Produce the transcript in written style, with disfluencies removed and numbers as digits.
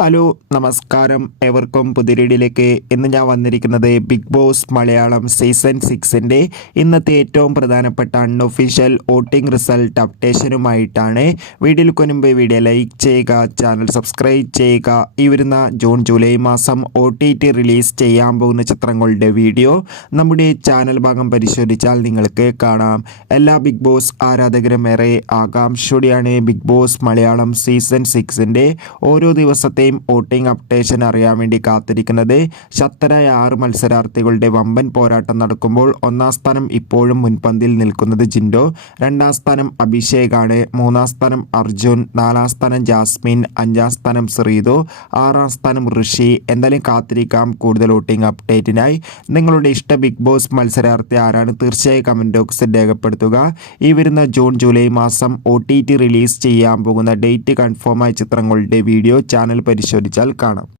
Hello നമസ്കാരം, ഏവർക്കും പുതിയ ഇന്ന് ഞാൻ വന്നിരിക്കുന്നത് ബിഗ് ബോസ് മലയാളം സീസൺ 6ൻ്റെ ഇന്നത്തെ ഏറ്റവും പ്രധാനപ്പെട്ട അൺഒഫീഷ്യൽ വോട്ടിംഗ് റിസൾട്ട് അപ്ഡേഷനുമായിട്ടാണ്. വീഡിയോയ്ക്ക് മുൻപ് വീഡിയോ ലൈക്ക് ചെയ്യുക, ചാനൽ സബ്സ്ക്രൈബ് ചെയ്യുക. ഈ വരുന്ന ജൂൺ ജൂലൈ മാസം OTT റിലീസ് ചെയ്യാൻ പോകുന്ന ചിത്രങ്ങളുടെ വീഡിയോ നമ്മുടെ ചാനൽ ഭാഗം പരിശോധിച്ചാൽ നിങ്ങൾക്ക് കാണാം. എല്ലാ ബിഗ് ബോസ് ആരാധകരും ഏറെ ആകാംക്ഷയോടെയാണ് ബിഗ് ബോസ് മലയാളം സീസൺ 6ൻ്റെ ഓരോ ദിവസത്തെയും വോട്ടിംഗ് അപ്ഡേഷൻ അറിയാൻ വേണ്ടി കാത്തിരിക്കുന്നത്. ശക്തരായ 6 മത്സരാർത്ഥികളുടെ വമ്പൻ പോരാട്ടം നടക്കുമ്പോൾ ഒന്നാം സ്ഥാനം ഇപ്പോഴും മുൻപന്തിയിൽ നിൽക്കുന്നത് ജിൻഡോ, 2ാം സ്ഥാനം അഭിഷേകാണ്, 3ാം സ്ഥാനം അർജുൻ, 4ാം സ്ഥാനം ജാസ്മിൻ, 5ാം സ്ഥാനം ശ്രീതു, 6ാം സ്ഥാനം ഋഷി. എന്തായാലും കാത്തിരിക്കാം കൂടുതൽ വോട്ടിംഗ് അപ്ഡേറ്റിനായി. നിങ്ങളുടെ ഇഷ്ട ബിഗ് ബോസ് മത്സരാർത്ഥി ആരാണ്? തീർച്ചയായും കമൻറ്റ് ബോക്സിൽ രേഖപ്പെടുത്തുക. ഈ വരുന്ന ജൂൺ ജൂലൈ മാസം OTT റിലീസ് ചെയ്യാൻ പോകുന്ന ഡേറ്റ് കൺഫേമായ ചിത്രങ്ങളുടെ വീഡിയോ ചാനൽ പരിശോധിച്ചാൽ കാണാം.